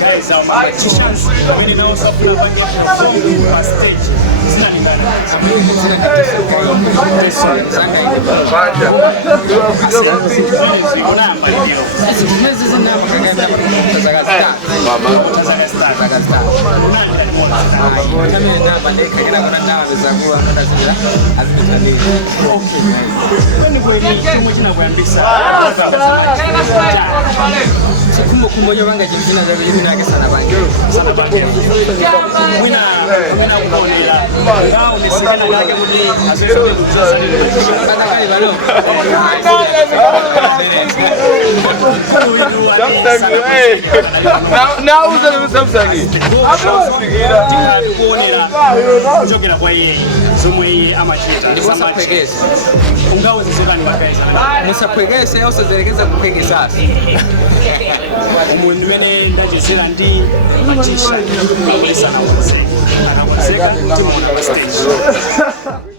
guys are magicians when you know something about the stage. It's not even Deson. Kumbo yobanga jimzina za bilimi yake sana bangi. Sana bangi. Wina kuonela. Ngao umesikana lake mudi azizo sasa ni kata kali balo. Now uza Samsung. Kuonela. Jogera kwa yeye. Zomwe amachita. Samapegese. Ngao zisibani wakaisa. Musapegese au sozelekeza kupegesa sasa. Umuntu wene ndagezera ndi magician. Sana wonse. Ana wonse kandi mutima na stage.